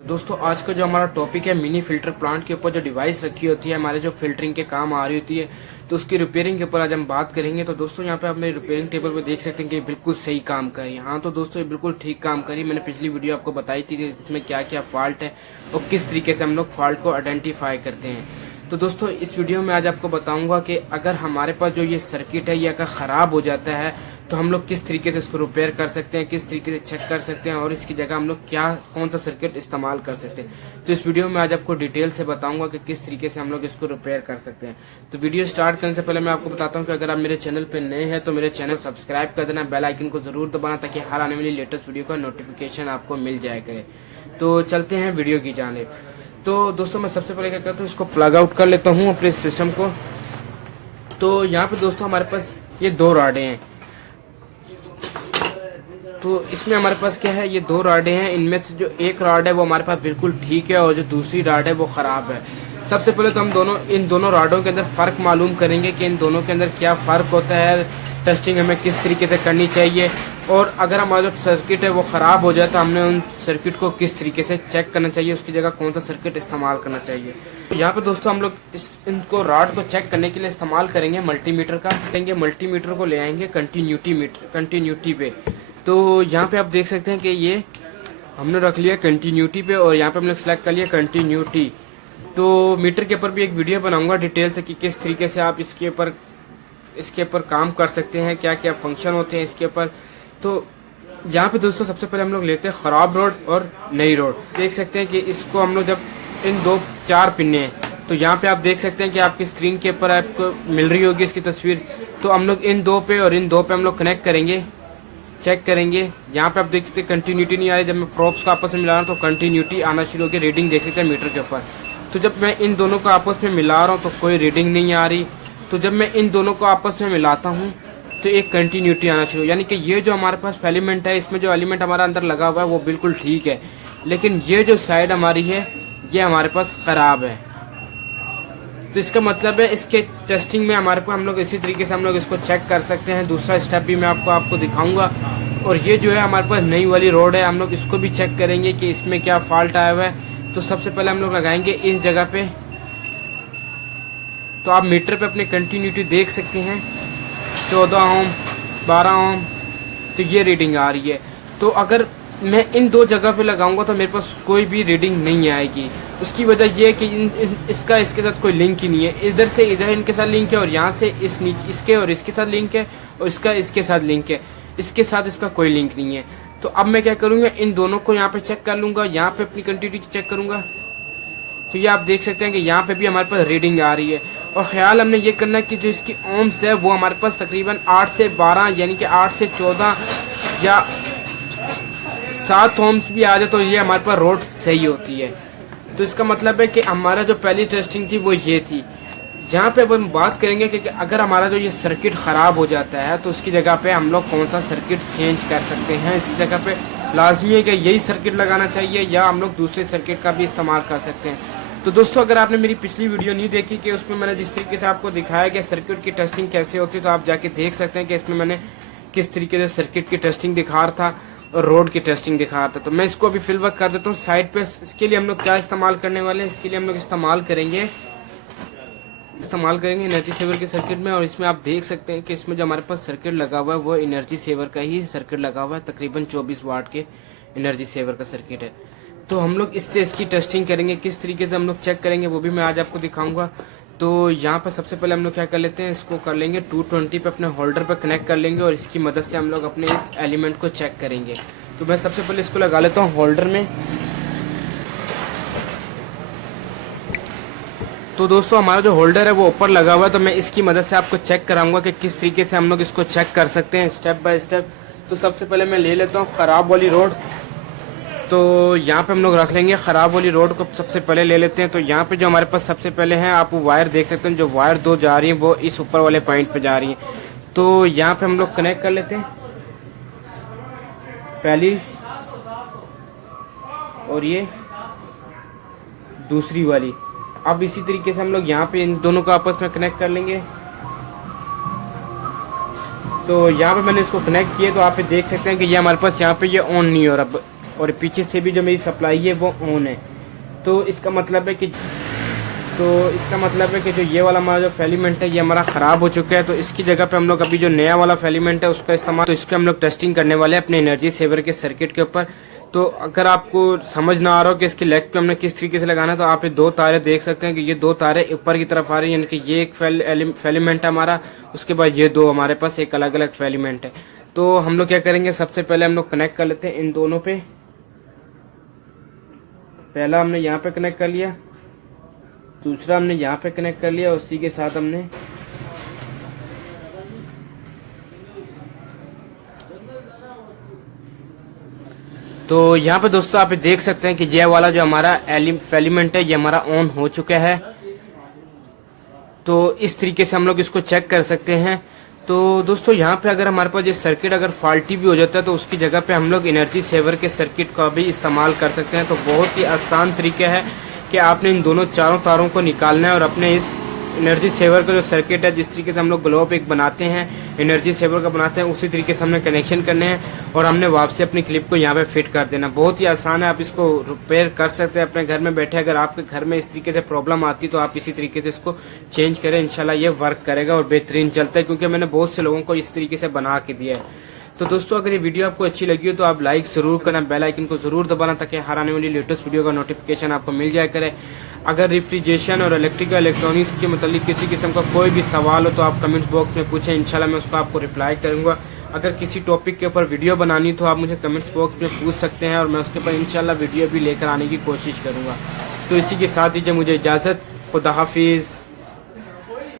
दोस्तों आज का जो हमारा टॉपिक है मिनी फिल्टर प्लांट के ऊपर जो डिवाइस रखी होती है हमारे जो फिल्टरिंग के काम आ रही होती है तो उसकी रिपेयरिंग के ऊपर आज हम बात करेंगे। तो दोस्तों यहाँ पे आप मेरे रिपेयरिंग टेबल पे देख सकते हैं कि ये बिल्कुल सही काम कर रही है। हाँ तो दोस्तों ये बिल्कुल ठीक काम करी। मैंने पिछली वीडियो आपको बताई थी कि इसमें क्या क्या फॉल्ट है और किस तरीके से हम लोग फॉल्ट को आइडेंटिफाई करते हैं। तो दोस्तों इस वीडियो में आज आपको बताऊंगा कि अगर हमारे पास जो ये सर्किट है ये अगर ख़राब हो जाता है तो हम लोग किस तरीके से इसको रिपेयर कर सकते हैं, किस तरीके से चेक कर सकते हैं और इसकी जगह हम लोग कौन सा सर्किट इस्तेमाल कर सकते हैं। तो इस वीडियो में आज आपको डिटेल से बताऊंगा कि किस तरीके से हम लोग इसको रिपेयर कर सकते हैं। तो वीडियो स्टार्ट करने से पहले मैं आपको बताता हूँ कि अगर आप मेरे चैनल पर नए हैं तो मेरे चैनल सब्सक्राइब कर देना, बेल आइकन को जरूर दबाना ताकि हर आने वाली लेटेस्ट वीडियो का नोटिफिकेशन आपको मिल जाया करे। तो चलते हैं वीडियो की जानिब। तो दोस्तों मैं सबसे पहले क्या करता हूँ, इसको प्लग आउट कर लेता हूँ अपने सिस्टम को। तो यहाँ पे दोस्तों हमारे पास ये दो राडें हैं। तो इसमें हमारे पास क्या है, ये दो राडें हैं। इनमें से जो एक राड है वो हमारे पास बिल्कुल ठीक है और जो दूसरी राड है वो खराब है। सबसे पहले तो हम इन दोनों राडों के अंदर फर्क मालूम करेंगे कि इन दोनों के अंदर क्या फर्क होता है, टेस्टिंग हमें किस तरीके से करनी चाहिए और अगर हमारा जो सर्किट है वो ख़राब हो जाए तो हमने उन सर्किट को किस तरीके से चेक करना चाहिए, उसकी जगह कौन सा सर्किट इस्तेमाल करना चाहिए। तो यहाँ पे दोस्तों हम लोग इनको रॉड को चेक करने के लिए इस्तेमाल करेंगे मल्टीमीटर का। मल्टीमीटर को ले आएंगे कंटिन्यूटी पे। तो यहाँ पे आप देख सकते हैं कि ये हमने रख लिया कंटिन्यूटी पे और यहाँ पे हमने सेलेक्ट कर लिया कंटिन्यूटी। तो मीटर के ऊपर भी एक वीडियो बनाऊंगा डिटेल से कि किस तरीके से आप इसके ऊपर काम कर सकते हैं, क्या क्या फंक्शन होते हैं इसके ऊपर। तो यहाँ पे दोस्तों सबसे पहले हम लोग लेते हैं खराब रोड और नई रोड। देख सकते हैं कि इसको हम लोग जब इन दो चार पिन्ने हैं तो यहाँ पे आप देख सकते हैं कि आपकी स्क्रीन के ऊपर आपको मिल रही होगी इसकी तस्वीर। तो हम लोग इन दो पे और इन दो पे हम लोग कनेक्ट करेंगे, चेक करेंगे। यहाँ पे आप देख सकते हैं कंटिन्यूटी नहीं आ रही। जब मैं प्रोब्स को आपस में मिला रहा हूँ तो कंटिन्यूटी आना शुरू हो गई, रीडिंग देख सकते हैं मीटर के ऊपर। तो जब मैं इन दोनों को आपस में मिला रहा हूँ तो कोई रीडिंग नहीं आ रही। तो जब मैं इन दोनों को आपस में मिलाता हूँ तो एक कंटिन्यूटी आना शुरू, यानी कि ये जो हमारे पास एलिमेंट है, इसमें जो एलिमेंट हमारा अंदर लगा हुआ है वो बिल्कुल ठीक है, लेकिन ये जो साइड हमारी है ये हमारे पास खराब है। तो इसका मतलब है इसके टेस्टिंग में हमारे को हम लोग इसी तरीके से हम लोग इसको चेक कर सकते हैं। दूसरा स्टेप भी मैं आपको दिखाऊंगा। और ये जो है हमारे पास नई वाली रोड है, हम लोग इसको भी चेक करेंगे कि इसमें क्या फॉल्ट आया हुआ है। तो सबसे पहले हम लोग लगाएंगे इस जगह पे। तो आप मीटर पे अपनी कंटिन्यूटी देख सकते हैं 14 ओम 12 ओम, तो ये रीडिंग आ रही है। तो अगर मैं इन दो जगह पे लगाऊंगा तो मेरे पास कोई भी रीडिंग नहीं आएगी। उसकी वजह ये है कि इसका इसके साथ कोई लिंक ही नहीं है। इधर से इधर इनके साथ लिंक है और यहाँ से इसके और इसके साथ लिंक है और इसका इसके साथ लिंक है, इसके साथ इसका कोई लिंक नहीं है। तो अब मैं क्या करूँगा, इन दोनों को यहाँ पे चेक कर लूँगा, यहाँ पे अपनी कंटिन्यूटी चेक करूँगा। तो ये आप देख सकते हैं कि यहाँ पे भी हमारे पास रीडिंग आ रही है। और ख्याल हमने ये करना है कि जो इसकी ओम्स है वो हमारे पास तकरीबन 8 से 12 यानी कि 8 से 14 या 7 ओम्स भी आ जाए तो ये हमारे पास रोड सही होती है। तो इसका मतलब है कि हमारा जो पहली टेस्टिंग थी वो ये थी। यहाँ पे हम बात करेंगे कि अगर हमारा जो ये सर्किट ख़राब हो जाता है तो उसकी जगह पे हम लोग कौन सा सर्किट चेंज कर सकते हैं। इसकी जगह पे लाजमी है कि यही सर्किट लगाना चाहिए या हम लोग दूसरे सर्किट का भी इस्तेमाल कर सकते हैं। तो दोस्तों अगर आपने मेरी पिछली वीडियो नहीं देखी कि उसमें मैंने जिस तरीके से आपको दिखाया कि सर्किट की टेस्टिंग कैसे होती है, तो आप जाके देख सकते हैं कि इसमें मैंने किस तरीके से सर्किट की टेस्टिंग दिखा रहा था और रोड की टेस्टिंग दिखा रहा था। तो मैं इसको अभी फिल वर्क कर देता हूँ साइड पे। इसके लिए हम लोग क्या इस्तेमाल करने वाले हैं, इसके लिए हम लोग इस्तेमाल करेंगे एनर्जी सेवर के सर्किट में। और इसमें आप देख सकते हैं कि इसमें जो हमारे पास सर्किट लगा हुआ है वो एनर्जी सेवर का ही सर्किट लगा हुआ है। तकरीबन 24 वाट के एनर्जी सेवर का सर्किट है। तो हम लोग इससे इसकी टेस्टिंग करेंगे, किस तरीके से हम लोग चेक करेंगे वो भी मैं आज आपको दिखाऊंगा। तो यहाँ पर सबसे पहले हम लोग क्या कर लेते हैं, इसको कर लेंगे 220 पे अपने होल्डर पे कनेक्ट कर लेंगे और इसकी मदद से हम लोग अपने इस एलिमेंट को चेक करेंगे। तो मैं सबसे पहले इसको लगा लेता हूँ होल्डर में। तो दोस्तों हमारा जो होल्डर है वो ऊपर लगा हुआ है, तो मैं इसकी मदद से आपको चेक कराऊंगा कि किस तरीके से हम लोग इसको चेक कर सकते हैं स्टेप बाय स्टेप। तो सबसे पहले मैं ले लेता हूँ ख़राब वाली रोड। तो यहाँ पे हम लोग रख लेंगे ख़राब वाली रोड को, सबसे पहले ले लेते हैं। तो यहाँ पे जो हमारे पास सबसे पहले हैं, आप वायर देख सकते हैं, जो वायर दो जा रही हैं वो इस ऊपर वाले पॉइंट पे जा रही हैं। तो यहाँ पे हम लोग कनेक्ट कर लेते हैं पहली और ये दूसरी वाली। अब इसी तरीके से हम लोग यहाँ पे इन दोनों को आपस में कनेक्ट कर लेंगे। तो यहाँ पे मैंने इसको कनेक्ट किया तो आप देख सकते हैं कि ये हमारे पास यहाँ पे ये ऑन नहीं हो रहा, और पीछे से भी जो मेरी सप्लाई है वो ऑन है। तो इसका मतलब है कि जो ये वाला हमारा जो फेलिमेंट है ये हमारा ख़राब हो चुका है। तो इसकी जगह पे हम लोग अभी जो नया वाला फेलिमेंट है उसका इस्तेमाल, तो इसके हम लोग टेस्टिंग करने वाले हैं अपने एनर्जी सेवर के सर्किट के ऊपर। तो अगर आपको समझ ना आ रहा हो कि इसकी लेग पे हमने किस तरीके से लगाना है, तो आप ये दो तारे देख सकते हैं कि ये दो तारे ऊपर की तरफ आ रही है, यानी कि ये एक फेलिमेंट है हमारा, उसके बाद ये दो हमारे पास एक अलग अलग फेलिमेंट है। तो हम लोग क्या करेंगे, सबसे पहले हम लोग कनेक्ट कर लेते हैं इन दोनों पे। पहला हमने यहाँ पे कनेक्ट कर लिया, दूसरा हमने यहाँ पे कनेक्ट कर लिया, उसी के साथ हमने तो यहाँ पे दोस्तों आप देख सकते हैं कि ये वाला जो हमारा फेलिमेंट है ये हमारा ऑन हो चुका है। तो इस तरीके से हम लोग इसको चेक कर सकते हैं। तो दोस्तों यहाँ पे अगर हमारे पास ये सर्किट अगर फॉल्टी भी हो जाता है तो उसकी जगह पे हम लोग एनर्जी सेवर के सर्किट का भी इस्तेमाल कर सकते हैं। तो बहुत ही आसान तरीका है कि आपने इन दोनों चारों तारों को निकालना है और अपने इस एनर्जी सेवर का जो सर्किट है, जिस तरीके से हम लोग ग्लोब एक बनाते हैं एनर्जी सेवर का बनाते हैं, उसी तरीके से हमने कनेक्शन करने हैं और हमने वापसी अपनी क्लिप को यहाँ पे फिट कर देना। बहुत ही आसान है, आप इसको रिपेयर कर सकते हैं अपने घर में बैठे। अगर आपके घर में इस तरीके से प्रॉब्लम आती तो आप इसी तरीके से इसको चेंज करें, इंशाल्लाह ये वर्क करेगा और बेहतरीन चलता है, क्योंकि मैंने बहुत से लोगों को इस तरीके से बना के दिया है। तो दोस्तों अगर ये वीडियो आपको अच्छी लगी हो तो आप लाइक जरूर करना, बेल आइकन को जरूर दबाना, ताकि हर आने वाली लेटेस्ट वीडियो का नोटिफिकेशन आपको मिल जाया करे। अगर रेफ्रिजरेशन और इलेक्ट्रॉनिक्स के मतलब किसी किस्म का कोई भी सवाल हो तो आप कमेंट बॉक्स में पूछें, इंशाल्लाह मैं उसको आपको रिप्लाई करूंगा। अगर किसी टॉपिक के ऊपर वीडियो बनानी तो आप मुझे कमेंट्स बॉक्स में पूछ सकते हैं और मैं उसके ऊपर इंशाल्लाह वीडियो भी लेकर आने की कोशिश करूँगा। तो इसी के साथ दीजिए मुझे इजाज़त, खुदा हाफिज़।